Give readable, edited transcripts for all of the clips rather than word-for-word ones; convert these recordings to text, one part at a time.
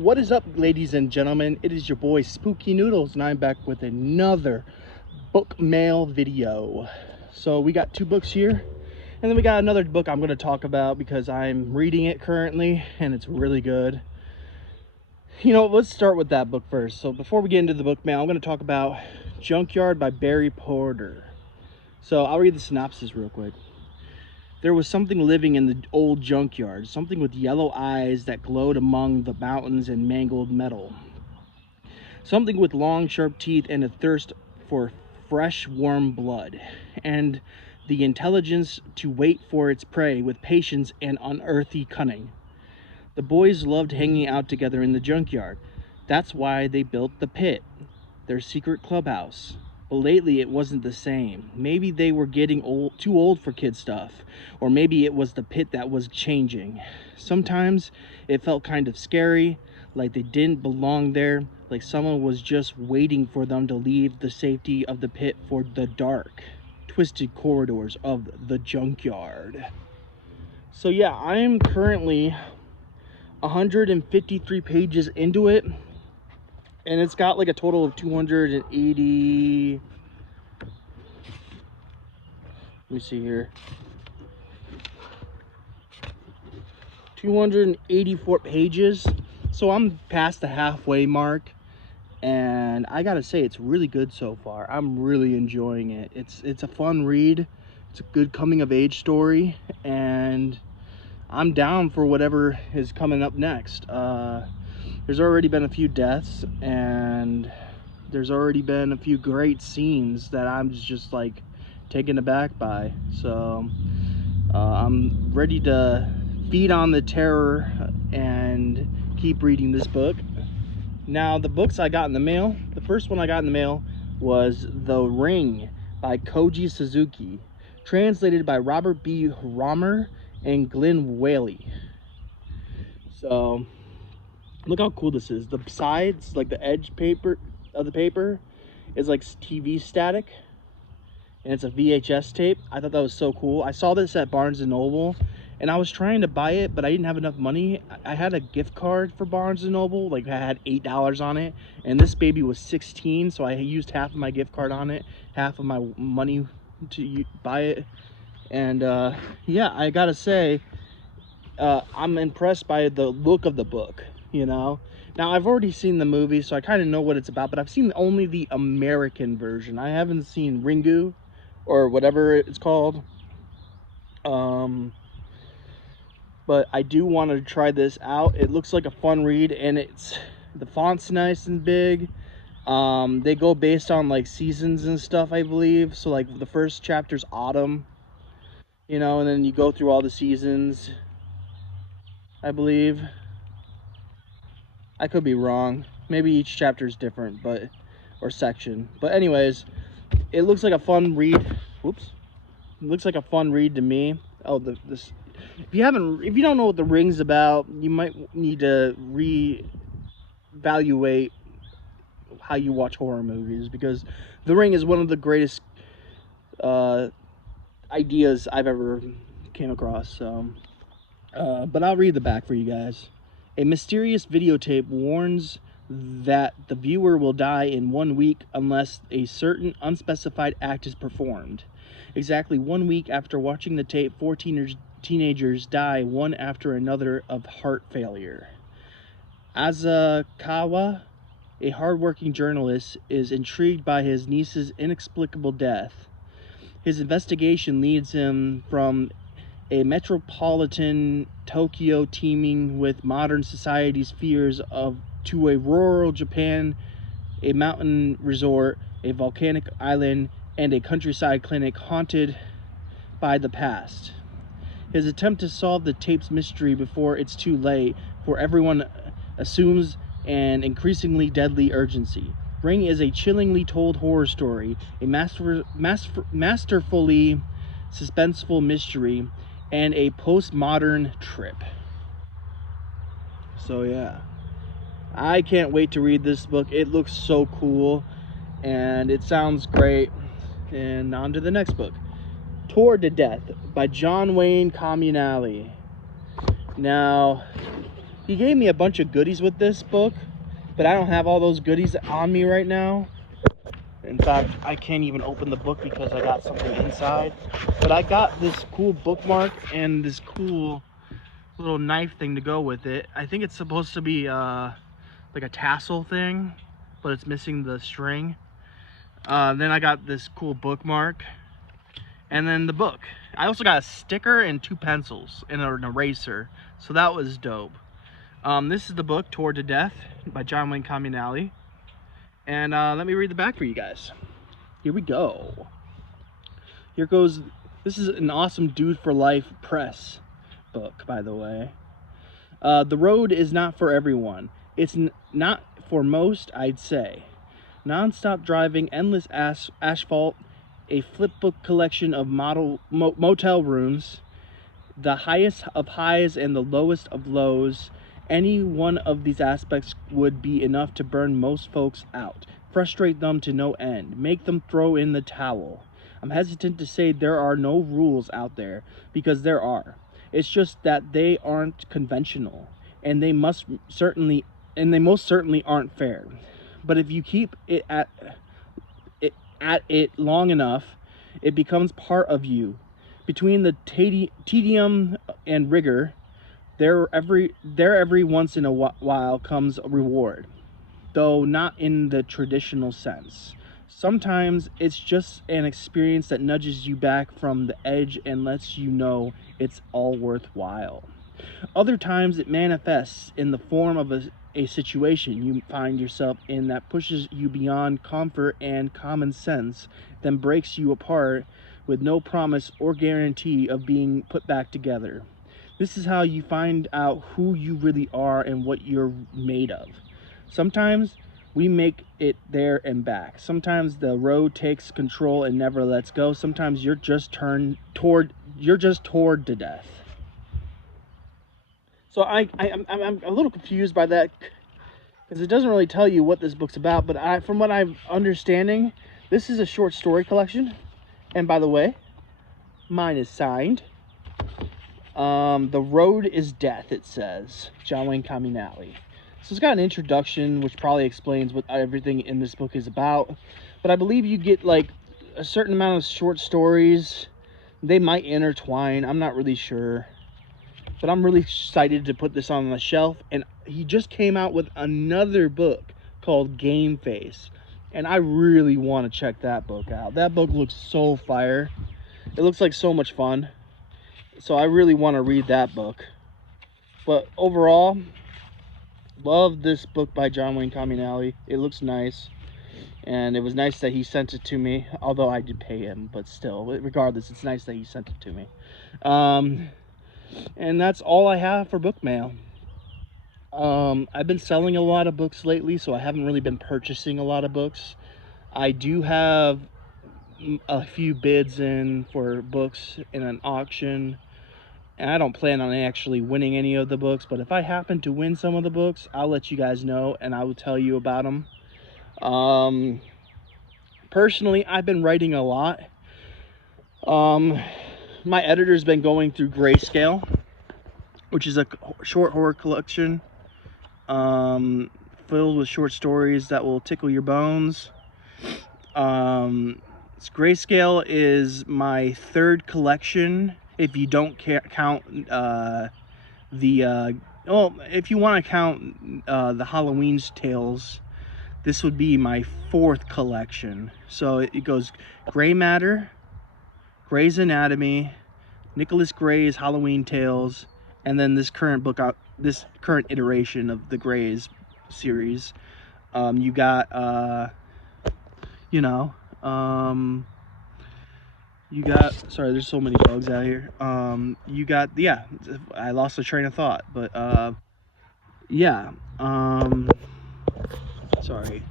What is up, ladies and gentlemen? It is your boy Spooky Noodles, and I'm back with another book mail video. So we got two books here, and then we got another book I'm going to talk about because I'm reading it currently and it's really good. You know, let's start with that book first. So before we get into the book mail, I'm going to talk about Junkyard by Barry Porter. So I'll read the synopsis real quick. There was something living in the old junkyard, something with yellow eyes that glowed among the mountains and mangled metal. Something with long, sharp teeth and a thirst for fresh, warm blood, and the intelligence to wait for its prey with patience and unearthly cunning. The boys loved hanging out together in the junkyard. That's why they built the pit, their secret clubhouse. But lately it wasn't the same. Maybe they were getting too old for kid stuff, or maybe it was the pit that was changing. Sometimes it felt kind of scary, like they didn't belong there, like someone was just waiting for them to leave the safety of the pit for the dark, twisted corridors of the junkyard. So yeah, I am currently 153 pages into it. And it's got like a total of 280, let me see here, 284 pages. So I'm past the halfway mark, and I gotta say it's really good so far. I'm really enjoying it. It's a fun read. It's a good coming of age story, and I'm down for whatever is coming up next. There's already been a few deaths, and there's already been a few great scenes that I'm just like taken aback by. So I'm ready to feed on the terror and keep reading this book. Now, the books I got in the mail, the first one I got in the mail was The Ring by Koji Suzuki, translated by Robert B. Romer and Glenn Whaley. So look how cool this is. The sides, like the edge paper of the paper, is like TV static, and it's a VHS tape. I thought that was so cool. I saw this at Barnes & Noble, and I was trying to buy it, but I didn't have enough money. I had a gift card for Barnes & Noble, like I had $8 on it, and this baby was 16, so I used half of my gift card on it, half of my money to buy it. And yeah, I gotta say, I'm impressed by the look of the book, you know. Now, I've already seen the movie, so I kind of know what it's about, but I've seen only the American version. I haven't seen Ringu, or whatever it's called. But I do want to try this out. It looks like a fun read, and the font's nice and big. They go based on like seasons and stuff, I believe. So like the first chapter's autumn, you know, and then you go through all the seasons, I believe. I could be wrong. Maybe each chapter is different, or section. But anyways, it looks like a fun read. Whoops. It looks like a fun read to me. Oh, this. If you don't know what The Ring's about, you might need to reevaluate how you watch horror movies, because The Ring is one of the greatest ideas I've ever came across. So, but I'll read the back for you guys. A mysterious videotape warns that the viewer will die in 1 week unless a certain unspecified act is performed. Exactly 1 week after watching the tape, 4 teenagers die one after another of heart failure. Azakawa, a hardworking journalist, is intrigued by his niece's inexplicable death. His investigation leads him from a metropolitan Tokyo teeming with modern society's fears to a rural Japan, a mountain resort, a volcanic island, and a countryside clinic haunted by the past. His attempt to solve the tape's mystery before it's too late for everyone assumes an increasingly deadly urgency. Ring is a chillingly told horror story, a masterfully suspenseful mystery, and a postmodern trip. So yeah, I can't wait to read this book. It looks so cool, and it sounds great. And on to the next book, Tortured to Death by John Wayne Comunale. Now, He gave me a bunch of goodies with this book, but I don't have all those goodies on me right now. In fact, I can't even open the book because I got something inside. But I got this cool bookmark and this cool little knife thing to go with it. I think it's supposed to be like a tassel thing, but it's missing the string. Then I got this cool bookmark, and then the book. I also got a sticker and 2 pencils and an eraser, so that was dope. This is the book, Toward to Death by John Wayne Campanelli. And let me read the back for you guys. Here we go. Here goes. This is an awesome Dude for Life press book, by the way. The road is not for everyone. It's not for most, I'd say. Non-stop driving, endless asphalt, a flipbook collection of motel rooms, the highest of highs and the lowest of lows. Any one of these aspects would be enough to burn most folks out, frustrate them to no end, make them throw in the towel. I'm hesitant to say there are no rules out there, because there are. It's just that they aren't conventional, and they most certainly aren't fair. But if you keep it at it long enough, it becomes part of you. Between the tedium and rigor, there every once in a while comes a reward, though not in the traditional sense. Sometimes it's just an experience that nudges you back from the edge and lets you know it's all worthwhile. Other times it manifests in the form of a situation you find yourself in that pushes you beyond comfort and common sense, then breaks you apart with no promise or guarantee of being put back together. This is how you find out who you really are and what you're made of. Sometimes we make it there and back. Sometimes the road takes control and never lets go. Sometimes you're just toward to death. So I'm a little confused by that, because it doesn't really tell you what this book's about. But from what I'm understanding, this is a short story collection. And by the way, mine is signed. The Road is Death, it says. John Wayne Campanelli. So it's got an introduction, which probably explains what everything in this book is about. But I believe you get like a certain amount of short stories. They might intertwine. I'm not really sure. But I'm really excited to put this on the shelf. And he just came out with another book called Game Face. And I really want to check that book out. That book looks so fire. It looks like so much fun. So I really want to read that book. But overall, love this book by John Wayne Campanelli. It looks nice. And it was nice that he sent it to me. Although I did pay him. But still, regardless, it's nice that he sent it to me. And that's all I have for book mail. I've been selling a lot of books lately, so I haven't really been purchasing a lot of books. I do have a few bids in for books in an auction, and I don't plan on actually winning any of the books, but if I happen to win some of the books, I'll let you guys know and I will tell you about them. Personally, I've been writing a lot. My editor's been going through Grayscale, which is a short horror collection filled with short stories that will tickle your bones. Grayscale is my third collection, if you don't count if you want to count the Halloween's Tales, this would be my fourth collection. So it goes Gray Matter, Gray's Anatomy, Nicholas Gray's Halloween Tales, and then this current book out, this current iteration of the Grays series. You got you got, sorry, there's so many bugs out here. You got, yeah, I lost a train of thought, but yeah, sorry.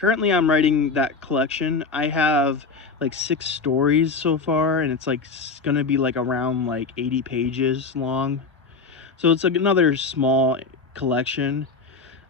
Currently I'm writing that collection. I have like 6 stories so far, and it's gonna be like around like 80 pages long. So it's like another small collection.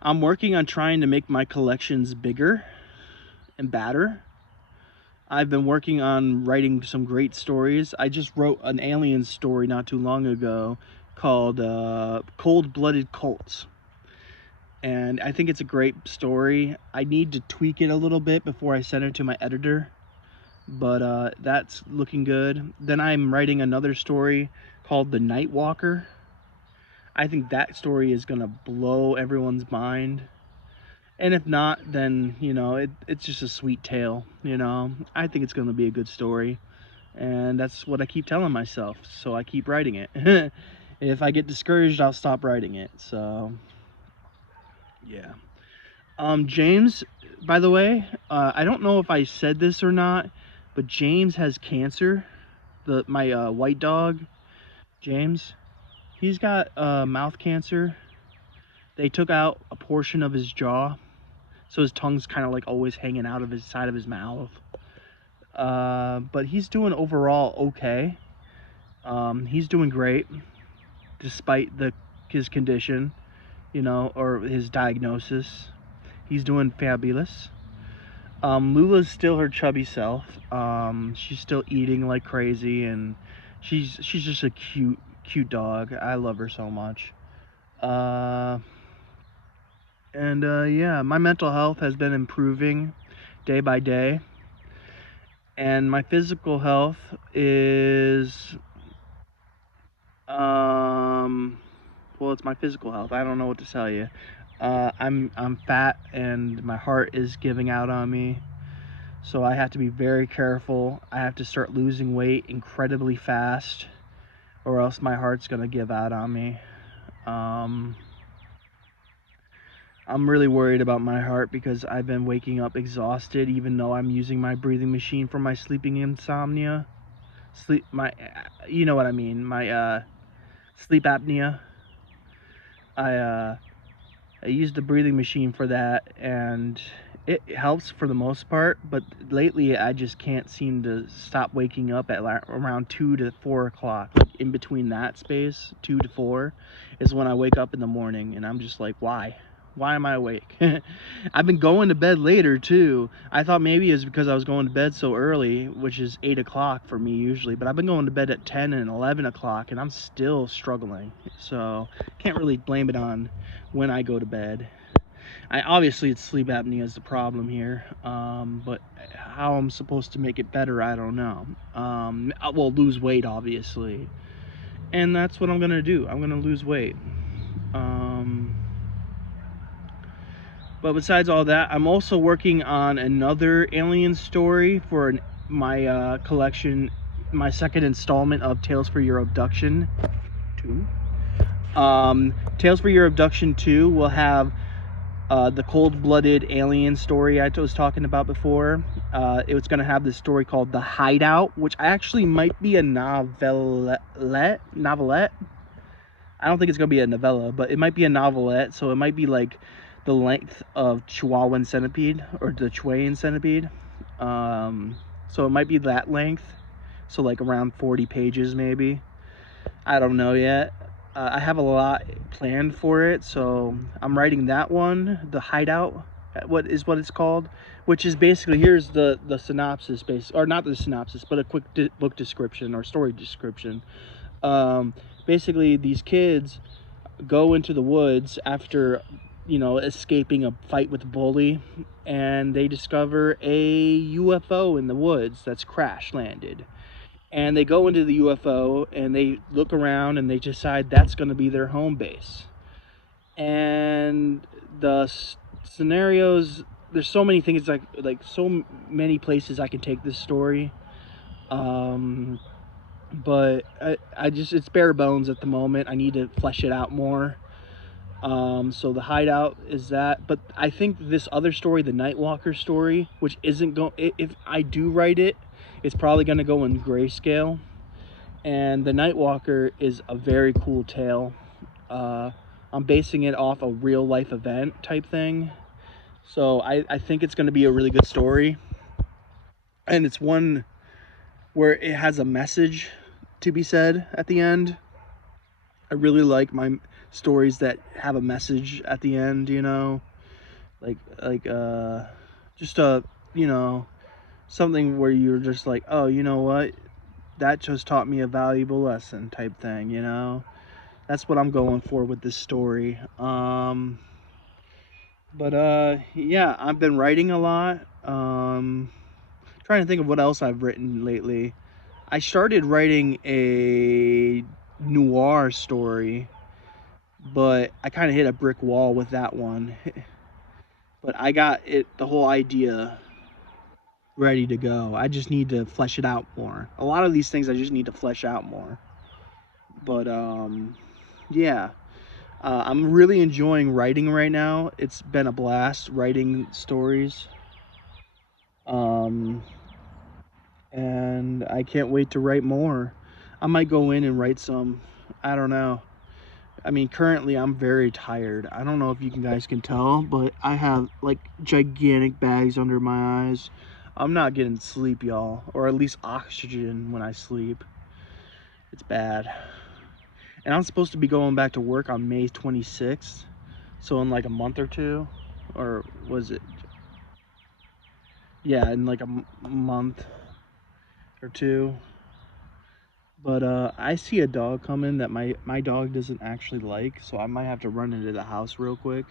I'm working on trying to make my collections bigger and badder. I've been working on writing some great stories. I just wrote an alien story not too long ago called Cold-Blooded Cults. And I think it's a great story. I need to tweak it a little bit before I send it to my editor, but that's looking good. Then I'm writing another story called The Night Walker. I think that story is gonna blow everyone's mind. And if not, then, you know, it's just a sweet tale, you know. I think it's gonna be a good story. And that's what I keep telling myself, so I keep writing it. If I get discouraged, I'll stop writing it. So yeah. James, by the way, I don't know if I said this or not, but James has cancer. My white dog, James, he's got mouth cancer. They took out a portion of his jaw, so his tongue's kind of like always hanging out of his side of his mouth. But he's doing overall okay. He's doing great despite his condition, you know, or his diagnosis. He's doing fabulous. Lula's still her chubby self. She's still eating like crazy, and she's just a cute dog. I love her so much. Yeah, my mental health has been improving day by day, and my physical health is well, it's my physical health. I don't know what to tell you. I'm fat, and my heart is giving out on me. So I have to be very careful. I have to start losing weight incredibly fast, or else my heart's gonna give out on me. I'm really worried about my heart because I've been waking up exhausted, even though I'm using my breathing machine for my sleeping insomnia. You know what I mean, my sleep apnea. I used the breathing machine for that, and it helps for the most part, but lately I just can't seem to stop waking up at around 2 to 4 o'clock. Like in between that space, 2 to 4, is when I wake up in the morning, and I'm just like, why? Why am I awake? I've been going to bed later too. I thought maybe it's because I was going to bed so early, which is 8 o'clock for me usually, but I've been going to bed at 10 and 11 o'clock, and I'm still struggling. So can't really blame it on when I go to bed. Obviously it's sleep apnea is the problem here, but how I'm supposed to make it better, I don't know. Well, lose weight obviously, and that's what I'm gonna do. I'm gonna lose weight. But besides all that, I'm also working on another alien story for my collection, my second installment of Tales for Your Abduction 2. Tales for Your Abduction 2 will have the cold-blooded alien story I was talking about before. It was going to have this story called The Hideout, which actually might be a novelette. I don't think it's going to be a novella, but it might be a novelette, so it might be like the length of Chihuahuan Centipede, or the Chihuahuan Centipede. So it might be that length, so like around 40 pages maybe. I don't know yet. I have a lot planned for it, so I'm writing that one, The Hideout, what it's called, which is basically, here's the synopsis, or not the synopsis, but a quick book description or story description. Basically, these kids go into the woods after, you know, escaping a fight with a bully, and they discover a UFO in the woods that's crash landed. And they go into the UFO and they look around and they decide that's going to be their home base. And the scenarios, there's so many things, like so many places I can take this story. But I just, it's bare bones at the moment. I need to flesh it out more. So The Hideout is that, but I think this other story, the Nightwalker story, which isn't going, if I do write it, it's probably going to go in grayscale. And the Nightwalker is a very cool tale. I'm basing it off a real life event type thing, so I think it's going to be a really good story, and it's one where it has a message to be said at the end. I really like my stories that have a message at the end, you know, like just a, you know, something where you're just like, oh, you know what? That just taught me a valuable lesson type thing, you know? That's what I'm going for with this story. Yeah, I've been writing a lot. Trying to think of what else I've written lately. I started writing a noir story, but I kind of hit a brick wall with that one. But I got the whole idea ready to go. I just need to flesh it out more. A lot of these things I just need to flesh out more. But yeah, I'm really enjoying writing right now. It's been a blast writing stories. Um, and I can't wait to write more. I might go in and write some. I don't know. I mean, currently I'm very tired. I don't know if you guys can tell, but I have like gigantic bags under my eyes. I'm not getting sleep, y'all, or at least oxygen when I sleep. It's bad. And I'm supposed to be going back to work on May 26th. So in like a month or two, or was it? Yeah, in like a month or two. But I see a dog coming that my dog doesn't actually like, so I might have to run into the house real quick.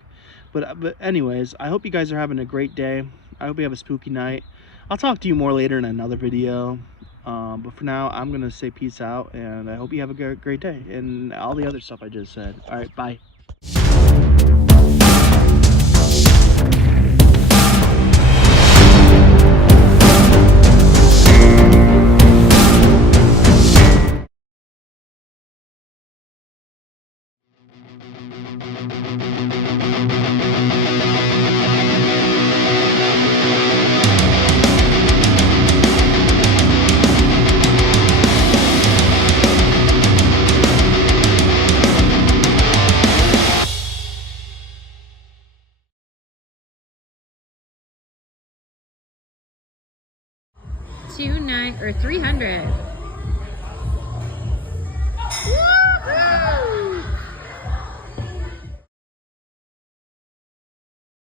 But anyways, I hope you guys are having a great day. I hope you have a spooky night. I'll talk to you more later in another video. But for now, I'm gonna say peace out, and I hope you have a great day, and all the other stuff I just said. All right, bye. 300.